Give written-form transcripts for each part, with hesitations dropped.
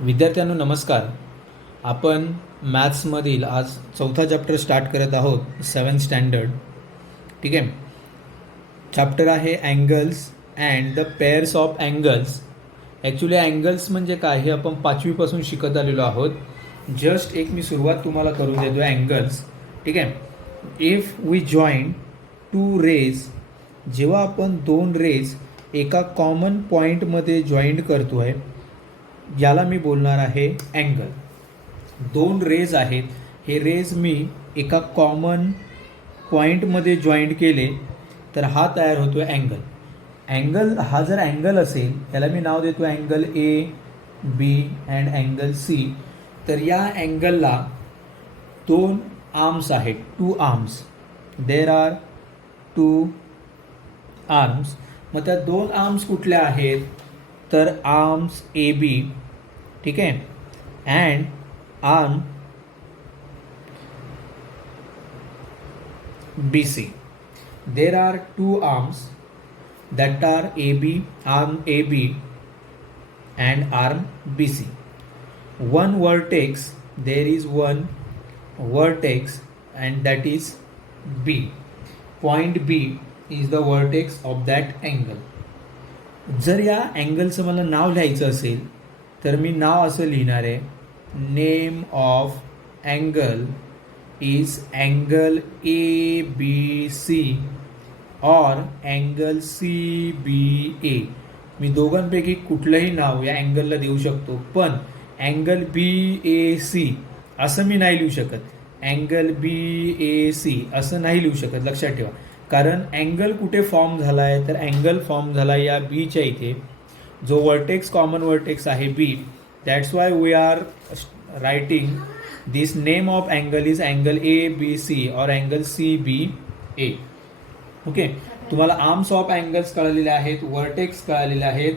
विद्यार्थ्यांनो नमस्कार. आपण मॅथ्समधील आज चौथा चॅप्टर स्टार्ट करत आहोत, 7th स्टँडर्ड. ठीक आहे. चॅप्टर आहे angles and the pairs of angles. Actually angles म्हणजे काय हे आपण 5वीपासून शिकत आलेलो आहोत. जस्ट एक मी सुरुवात तुम्हाला करून देतो अँगल्स. ठीक आहे. If we join two rays, जेव्हा आपण दोन रेज एका कॉमन पॉईंटमध्ये जॉईंट करतो आहे, याला मी बोलणार आहे अँगल. दोन रेज आहेत, हे रेज मी एका कॉमन पॉईंटमध्ये जॉईंट केले तर हा तयार होतो आहे अँगल. अँगल हा जर अँगल असेल, याला मी नाव देतो angle A B and angle C. तर या अँगलला दोन आर्म्स आहेत, two arms. There are two arms. मग त्या दोन आर्म्स कुठल्या आहेत? तर आर्म्स ए बी, ठीक आहे, and arm B C. There are two arms that are AB, arm AB and arm BC. One vertex, there is one vertex and that is B. Point B is the vertex of that angle. जर या अँगलचं मला नाव लिहायचं असेल तर मी नाव असं लिहिणार आहे, name of angle is angle A B C और अँगल सी बी ए. मी दोघांपैकी कुठलंही नाव या अँगलला देऊ शकतो, पण अँगल बी ए सी असं मी नाही लिहू शकत. अँगल बी ए सी असं नाही लिहू शकत, लक्षात ठेवा. कारण अँगल कुठे फॉर्म झाला आहे? तर अँगल फॉर्म झाला या बीच्या इथे, जो वर्टेक्स कॉमन वर्टेक्स आहे B. That's why we are writing this name of angle is angle A B C और angle C B A. Okay. तुम्हाला आर्म्स ऑफ अँगल्स कळलेले आहेत, वर्टेक्स कळलेले आहेत.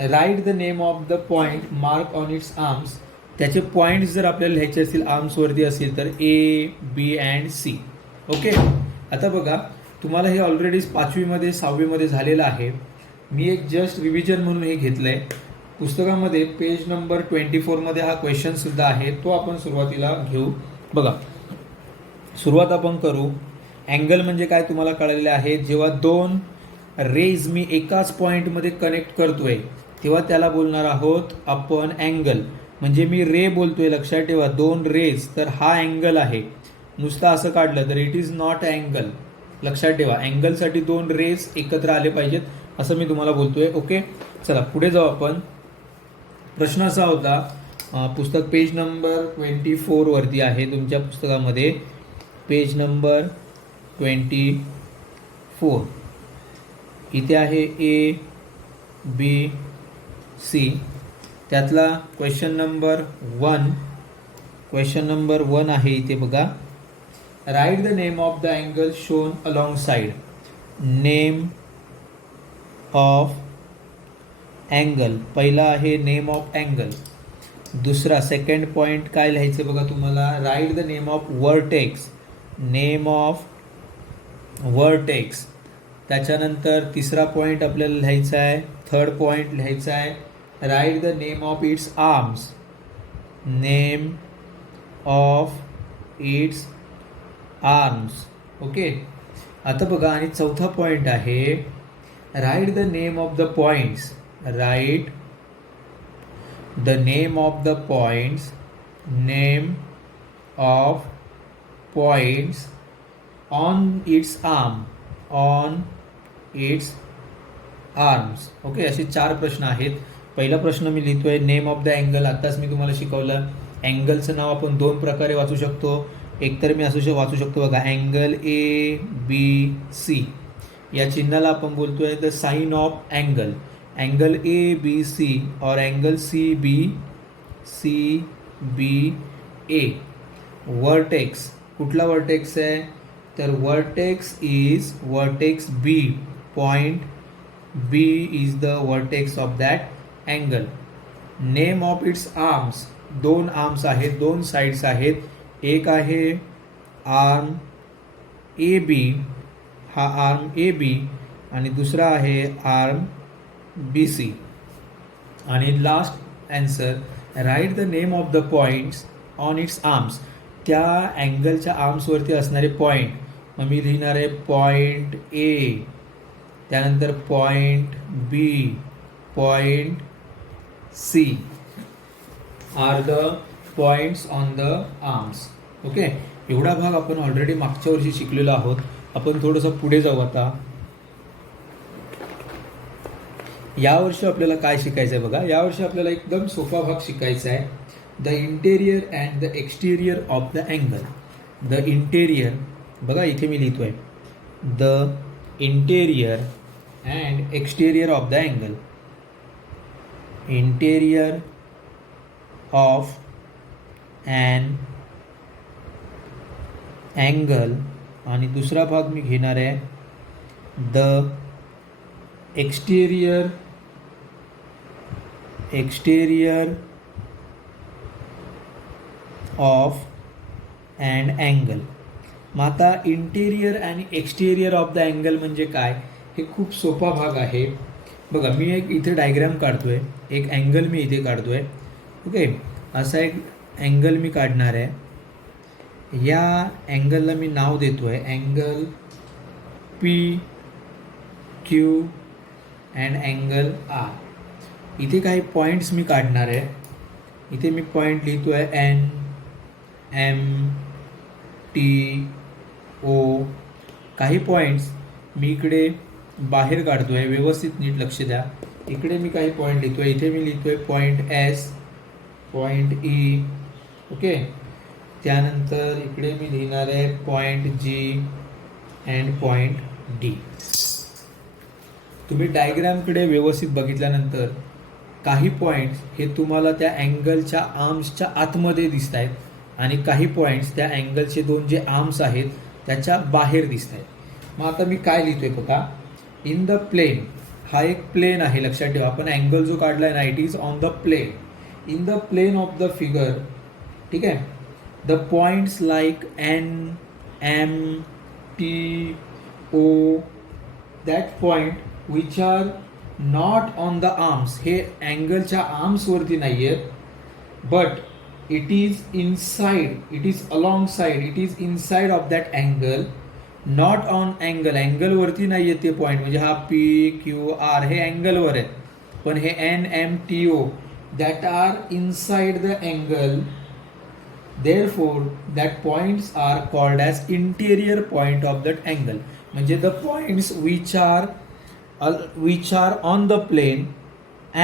Right the name of the point mark on its arms. त्याचे points जर आपल्याला लिहायचे असतील आर्म्सवरती असतील तर A B and C. Okay. आता बघा, तुम्हाला हे ऑलरेडी 5वीमध्ये 6वीमध्ये झालेलं आहे. मी एक जस्ट रिव्हिजन म्हणून हे घेतलं आहे. पुस्तकामध्ये पेज नंबर 24मध्ये हा क्वेश्चनसुद्धा आहे, तो आपण सुरुवातीला घेऊ. बघा, सुरुवात आपण करू. अँगल म्हणजे काय तुम्हाला कळलेलं आहे. जेव्हा दोन रेज मी एकाच पॉईंटमध्ये कनेक्ट करतोय तेव्हा त्याला बोलणार आहोत आपण अँगल. म्हणजे मी रे बोलतोय, लक्षात ठेवा, दोन रेज, तर हा अँगल आहे. नुसतं असं काढलं तर इट इज नॉट अँगल. लक्षात ठेवा, अँगलसाठी दोन रेज एकत्र आले पाहिजेत असं मी तुम्हाला बोलतोय. ओके, चला पुढे जाऊ आपण. प्रश्न असा होता, पुस्तक पेज नंबर 24 वरती आहे तुमच्या पुस्तकामध्ये, पेज नंबर 24. इथे आहे ए बी सी. त्यातला क्वेश्चन नंबर 1 आहे इथे बघा. Right the name of the angle shown along side. Name of angle पहिला आहे नेम ऑफ अँगल. दुसरा सेकंड पॉईंट काय लिहायचं बघा तुम्हाला, right the name of vertex. Name of vertex. त्याच्यानंतर तिसरा पॉईंट आपल्याला लिहायचा आहे, थर्ड पॉईंट लिहायचा आहे, right the name of its arms. Name of its arms. Okay. आता बघा, आणि चौथा पॉईंट आहे, right the name of the points. Right the name of the points. Name of points on it's arm. On its arms. Okay. असे 4 प्रश्न आहेत. पहिला प्रश्न मी लिहितोय नेम ऑफ द अँगल. आत्ताच मी तुम्हाला शिकवलं, अँगलचं नाव आपण 2 प्रकारे वाचू शकतो. एकतर मी असं वाचू शकतो बघा, अँगल ए बी सी. या चिन्हाला आपण बोलतोय the sign of angle. Angle A B C और angle C B A. Vertex, कुठला वर्टेक्स आहे? तर vertex is vertex B. Point B is the vertex of that angle. Name of its arms. 2 arms आहेत, 2 sides आहेत. एक आहे arm A B, हा arm A B, आणि दुसरा आहे आर्म बी सी. आणि last answer. Write the name of the points on its arms. त्या अँगलच्या आर्म्सवरती असणारे पॉईंट. मग मी लिहिणार आहे पॉईंट ए, त्यानंतर point B, point C are the points on the arms. Okay, एवढा भाग आपण ऑलरेडी मागच्या वर्षी शिकलेलो आहोत. आपण थोडंसं पुढे जाऊ आता. यावर्षी आपल्याला काय शिकायचं आहे बघा. यावर्षी आपल्याला एकदम सोपा भाग शिकायचा आहे. The interior and the exterior of the angle. The interior बघा इथे मी लिहितोय the interior and exterior of the angle. Interior of an angle आणि दुसरा भाग मी घेणार आहे the exterior of and angle. मग आता इंटेरियर आणि एक्सटेरियर ऑफ द अँगल म्हणजे काय, हे खूप सोपा भाग आहे. बघा मी एक इथे डायग्राम काढतोय, एक अँगल मी इथे काढतोय. ओके, असा एक अँगल मी काढणार आहे. या अँगलला मी नाव देतो आहे angle P Q and angle R. इथे काही पॉईंट्स मी काढणार आहे. इथे मी पॉईंट लिहितो आहे एन, एम, टी, ओ. काही पॉईंट्स मी इकडे बाहेर काढतो आहे, व्यवस्थित नीट लक्ष द्या. इकडे मी काही पॉईंट लिहितो आहे. इथे मी लिहितो आहे point S, point E. Okay, त्यानंतर इकडे मी लिहिणार आहे point G and point D. तुम्ही डायग्रामकडे व्यवस्थित बघितल्यानंतर काही पॉईंट्स हे तुम्हाला त्या अँगलच्या आर्म्सच्या आतमध्ये दिसत आहेत आणि काही पॉईंट्स त्या अँगलचे दोन जे आर्म्स आहेत त्याच्या बाहेर दिसत आहेत. मग आता मी काय लिहितोय बघा, इन द प्लेन. हा एक प्लेन आहे, लक्षात ठेवा. आपण अँगल जो काढला आहे ना, it is on the plane. In the plane of the figure, ठीक आहे, the points like N, M, T, O, that point which are not on the arms. हे अँगलच्या आर्म्सवरती नाही आहेत, but it is inside, it is alongside, it is inside of that angle, not on angle. अँगलवरती नाही आहेत ते point. म्हणजे हा पी क्यू आर हे अँगलवर आहेत, पण हे N, M, T, O that are inside the angle, therefore that points are called as interior point of that angle. म्हणजे the points which are on the plane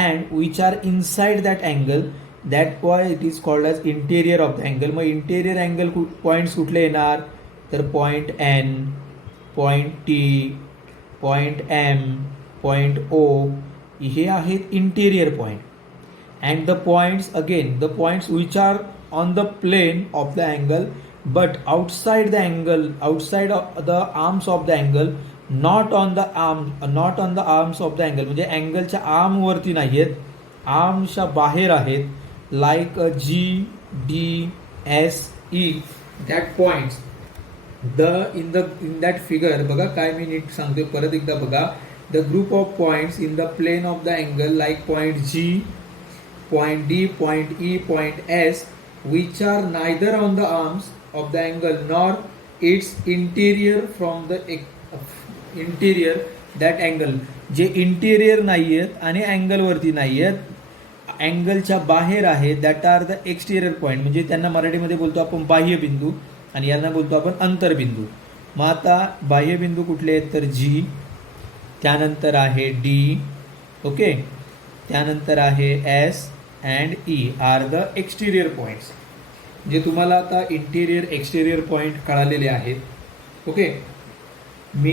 and which are inside that angle, that point it is called as interior of the angle. मग interior angle points कुठले येणार, तर point N, point T, point M, point O हे आहेत interior point. And the points again, the points which are on the plane of the angle but outside the angle, outside of the arms of the angle, not on the arms of the angle. म्हणजे अँगलच्या arm वरती नाही आहेत, आर्मच्या बाहेर आहेत. Like G, D, S, E, that points in that figure. बघा काय मी नीट सांगतोय, परत एकदा बघा. The group of points in the plane of the angle like point G, point D, point E, point S, which are neither on the arms of the angle nor its interior from the interior that angle. जे interior नाही आहेत आणि अँगलवरती नाही आहेत, अँगलच्या बाहेर आहेत, that are the exterior point. म्हणजे त्यांना मराठीमध्ये बोलतो आपण बाह्यबिंदू आणि यांना बोलतो आपण अंतरबिंदू. मग आता बाह्यबिंदू कुठले आहेत, तर जी, त्यानंतर आहे डी, ओके, त्यानंतर आहे S and E are the exterior points. जे तुम्हाला आता इंटेरियर एक्सटेरियर पॉईंट कळालेले आहेत. ओके, मी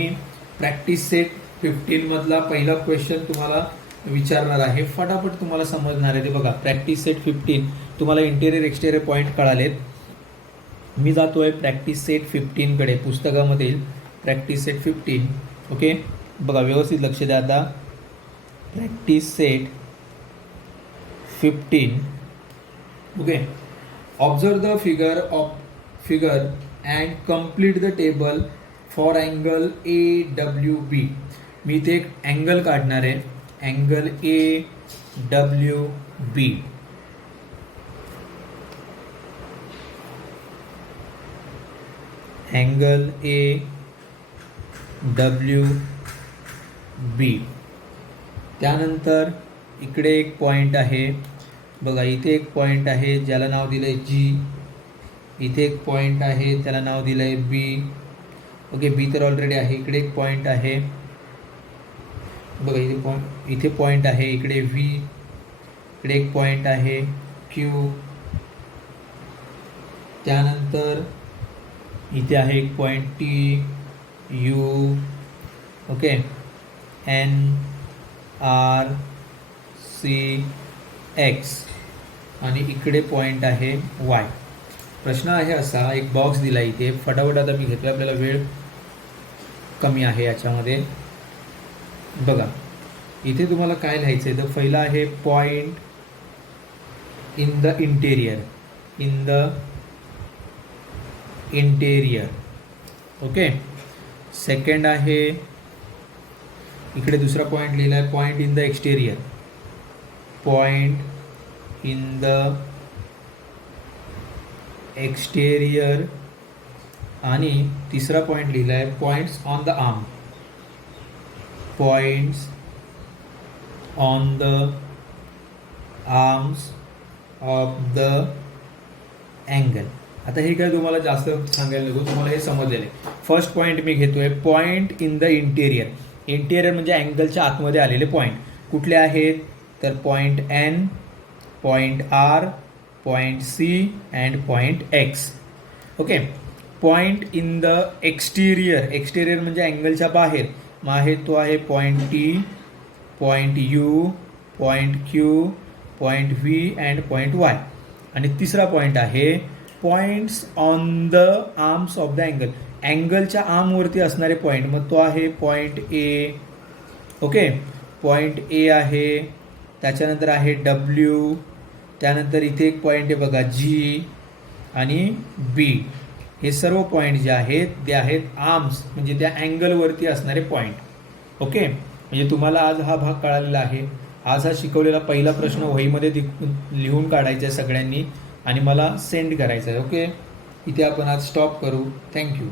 प्रॅक्टिस सेट 15 मधला पहिला क्वेश्चन तुम्हाला विचारणार आहे, फटाफट तुम्हाला समजणार आहे. ते बघा, प्रॅक्टिस सेट 15 तुम्हाला इंटेरियर एक्सटेरियर पॉईंट कळालेत. मी जातोय प्रॅक्टिस सेट 15 कडे, पुस्तकामधील प्रॅक्टिस सेट 15. ओके, बघा व्यवस्थित लक्ष द्या. आता practice set 15. Okay, observe the figure and complete the table for angle AWB. मी इथे एक अँगल काढणार आहे, angle AWB. Angle A W B. त्यानंतर इकडे एक पॉईंट आहे बघा, इथे एक पॉईंट आहे ज्याला नाव दिलं आहे जी. इथे एक पॉईंट आहे त्याला नाव दिलं आहे बी. ओके, बी तर ऑलरेडी आहे. इकडे एक पॉईंट आहे बघा, इथे पॉईंट आहे, इकडे व्ही. इकडे एक पॉईंट आहे क्यू. त्यानंतर इथे आहे एक point T U. Okay, N R C X आणि इकडे पॉईंट आहे वाय. प्रश्न आहे असा, एक बॉक्स दिला इथे, फटाफट आता मी घेतला, आपल्याला वेळ कमी आहे याच्यामध्ये. बघा इथे तुम्हाला काय लिहायचं आहे, तर पहिला आहे point in the interior. In the interior. Okay, second आहे इकडे दुसरा पॉईंट लिहिला आहे point in the exterior. Point in the exterior. आणि तिसरा पॉईंट लिहिला आहे points on the arm. Points on the arms of the angle. आता हे काय तुम्हाला जास्त सांगायला नको, तुम्हाला हे समजलेलं आहे. फर्स्ट पॉईंट मी घेतोय point in the interior. Interior म्हणजे अँगलच्या आतमध्ये आलेले पॉईंट कुठले आहेत, तर point N, point R, point C and point X. Okay, point in the exterior. Exterior म्हणजे अँगलच्या बाहेर मग आहे तो आहे point T, point U, point Q, point V and point Y. आणि तिसरा पॉईंट आहे points on the arms of the angle. अँगलच्या आर्मवरती असणारे पॉईंट, मग तो आहे point A. Okay, point A आहे. त्याच्यानंतर आहे डब्ल्यू. त्यानंतर इथे एक पॉईंट आहे बघा जी आणि बी. हे सर्व पॉईंट जे आहेत ते आहेत आर्म्स म्हणजे त्या अँगलवरती असणारे पॉईंट. ओके, म्हणजे तुम्हाला आज हा भाग कळालेला आहे. आज हा शिकवलेला पहिला प्रश्न वहीमध्ये लिहून काढायचा आहे सगळ्यांनी आणि मला सेंड करायचा आहे. ओके, इथे आपण आज स्टॉप करू. थँक्यू.